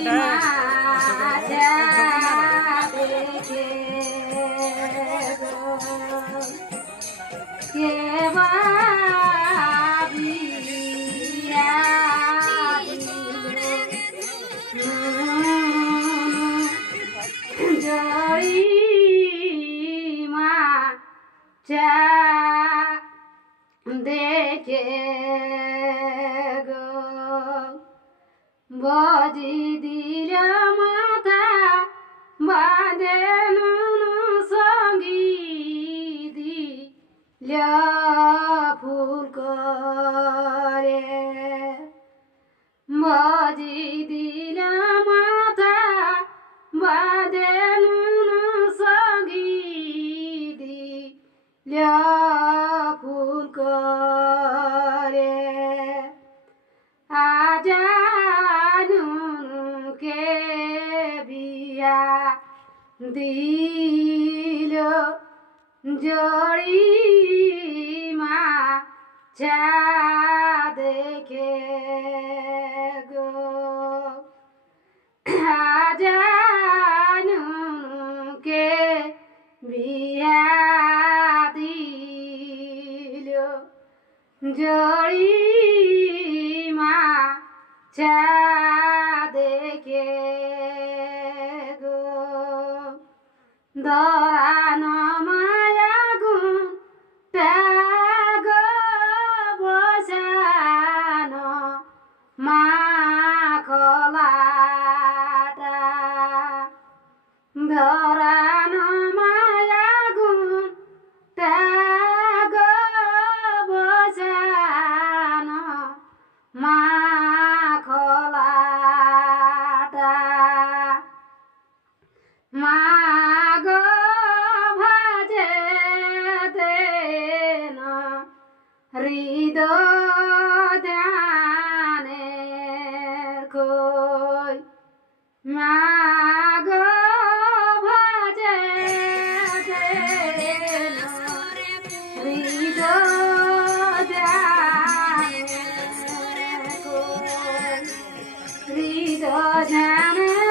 যাবে Body dilamata badenu sangi di la pulkare Body dilamata badenu sangi di la দিল জড়ি মা চা দেখে গো। আজানুকে বিয়া দিল জড়ি মা চা 예쁘다. হৃদয় ধ্যানের কই? মা গো ভাজে দেন হৃদয় ধ্যানের কই হৃদয় ধ্যানের